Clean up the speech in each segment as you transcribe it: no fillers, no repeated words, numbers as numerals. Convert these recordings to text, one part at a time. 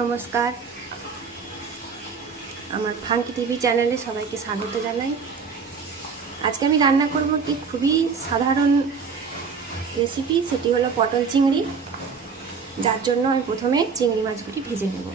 নমস্কার, আমার funky TV চ্যানেলে সবাইকে স্বাগত জানাই। আজকে আমি রান্না করব কি খুবই সাধারণ রেসিপি, সেটি হলো পটল চিংড়ি। যার জন্য আমি প্রথমে চিংড়ি মাছগুলি ভেজে নেব।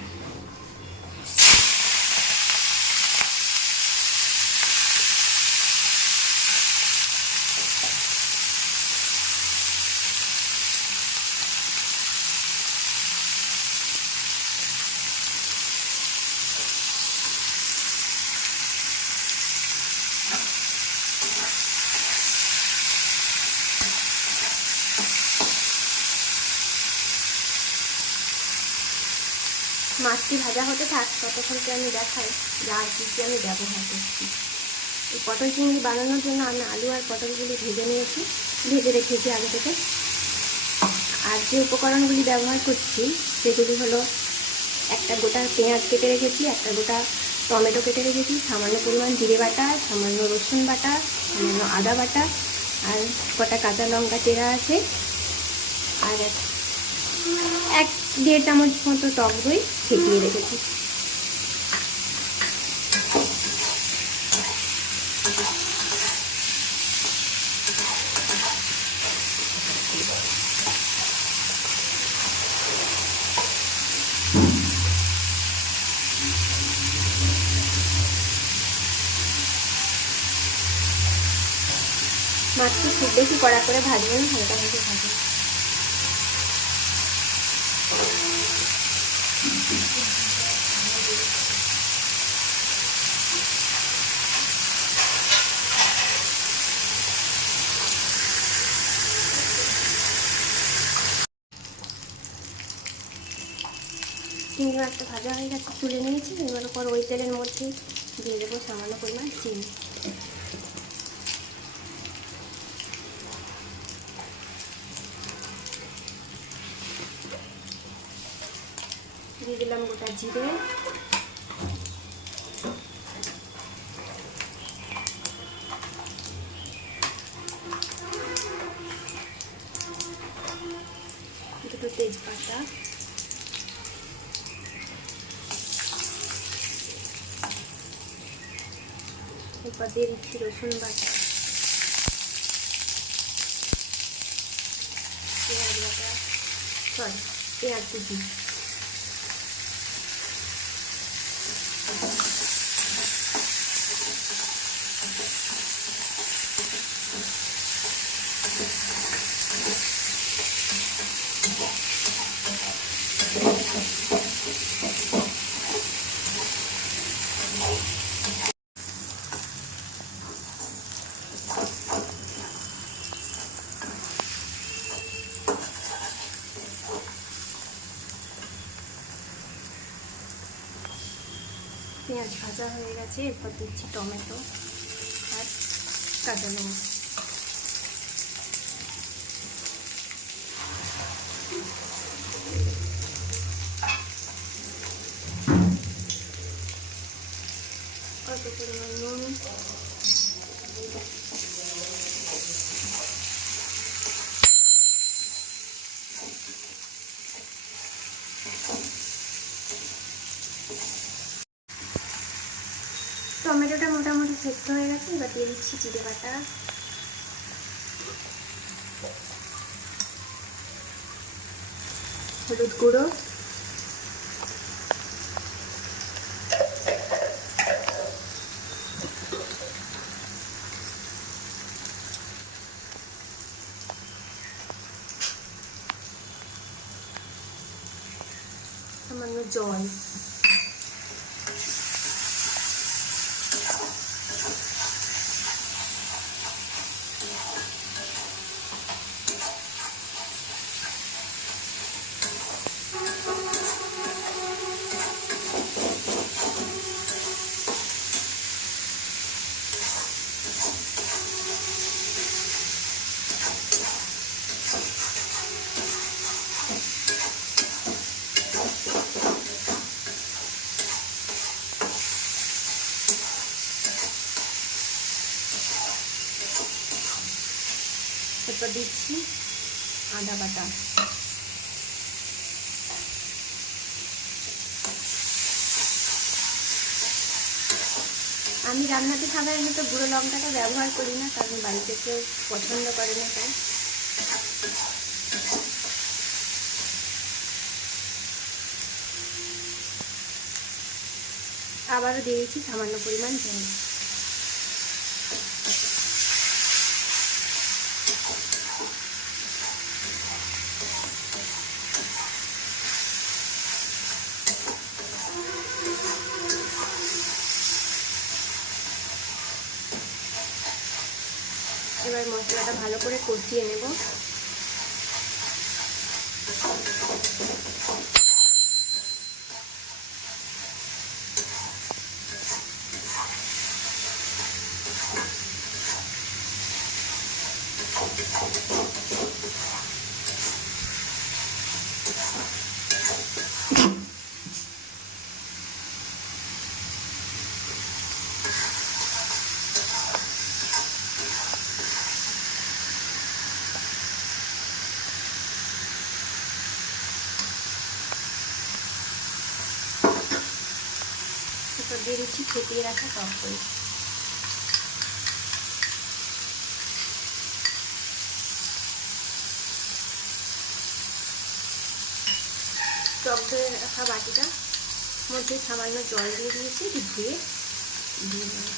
মাছটি ভাজা হতে থাক, ততক্ষণকে আমি দেখাই আর কী আমি ব্যবহার করছি। এই পটল চিংড়ি বানানোর জন্য আমি আলু আর পটলগুলি ভেজে রেখেছি আগে থেকে। আর যে উপকরণগুলি ব্যবহার করছি সেগুলি হলো একটা গোটা পেঁয়াজ কেটে রেখেছি, একটা গোটা টমেটো কেটে রেখেছি, সামান্য পরিমাণ জিরে বাটা, সামান্য রসুন বাটা, সামান্য আদা বাটা, আর কটা কাঁচা লঙ্কা চেরা আছে, আর 1-1.5 চামচ মতো টক দই ছেঁকিয়ে রেখেছি। মাছটি খুব বেশি কড়া করে ভাজবেন, হালকা হালকা ভাজবেন। চিংড়ি মাছটা ভাজা হয়ে গেছে, তুলে নিয়েছি। এবার পর ওই তেলের মধ্যে দিয়ে দেবো সামান্য পরিমাণ চিনি। দিয়ে দিলাম গোটা জিরে, দুটো তেজপাতা, এরপর দিয়ে দিচ্ছি রসুন বাটা, পেঁয়াজ কুচি, পেঁয়াজ ভাজা হয়ে গেছে। এরপর দিচ্ছি টমেটো আর কাঁচা লঙ্কা। অল্প পরিমাণ নুন, টমেটোটা মোটামুটি সেদ্ধ হয়ে গেছে। এবার দিয়ে দিচ্ছি জিরে বাটা, হলুদ গুঁড়ো, সামান্য জল, এরপর দিচ্ছি আদা বাটা, আমি রান্নাতে সাধারণত গুঁড়ো লঙ্কাটা ব্যবহার করি না, কারণ বাড়িতে কেউ পছন্দ করে না তাই। আবারও দিয়ে দিচ্ছি সামান্য পরিমাণ জল। এবার মশলাটা ভালো করে কষিয়ে নেব। এরপর দিয়ে দিচ্ছি ফেটিয়ে রাখা টক দই। টক দই রাখা বাটিটা মধ্যে সামান্য জল দিয়ে দিয়েছি, ধুয়ে দিয়ে দেবো।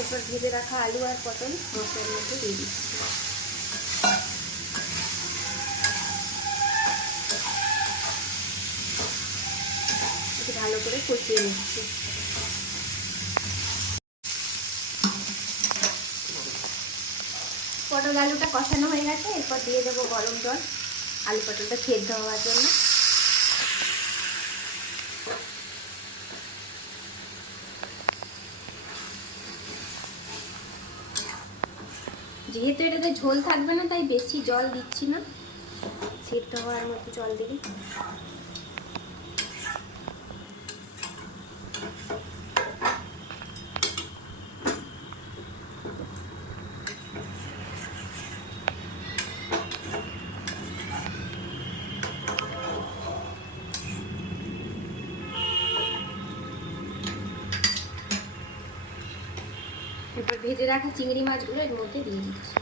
এরপর ভেজে রাখা আলু আর পটল মশলার মধ্যে দিয়ে দিচ্ছি। একটু ভালো করে কষিয়ে নিচ্ছি। পটল আলুটা কষানো হয়ে গেছে, এরপর দিয়ে দেবো গরম জল আলু পটলটা সেদ্ধ হওয়ার জন্য। যেহেতু এটাতে ঝোল থাকবে না তাই বেশি জল দিচ্ছি না, সেদ্ধ হওয়ার মতো জল দিবি। এরপর ভেজে রাখা চিংড়ি মাছগুলো এর মধ্যে দিয়ে দিচ্ছি।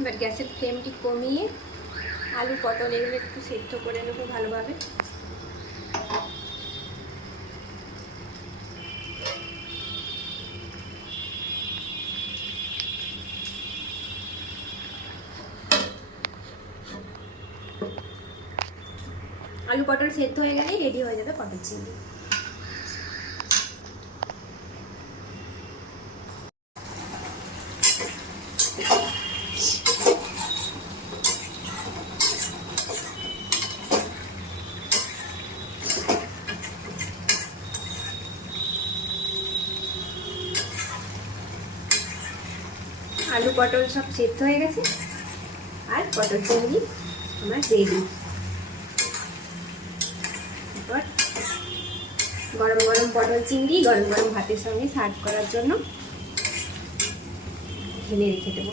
এবার গ্যাসের ফ্লেমটি কমিয়ে আলু পটল এগুলো একটু সেদ্ধ করে নেবো ভালোভাবে। আলু পটল সেদ্ধ হয়ে গেলেই রেডি হয়ে যাবে পটল চিংড়ি। আলু পটল সব সেদ্ধ হয়ে গেছে আর পটল চিংড়ি আমার রেডি। এরপর গরম গরম পটল চিংড়ি গরম গরম ভাতের সঙ্গে সার্ভ করার জন্য ঢেলে রেখে দেবো।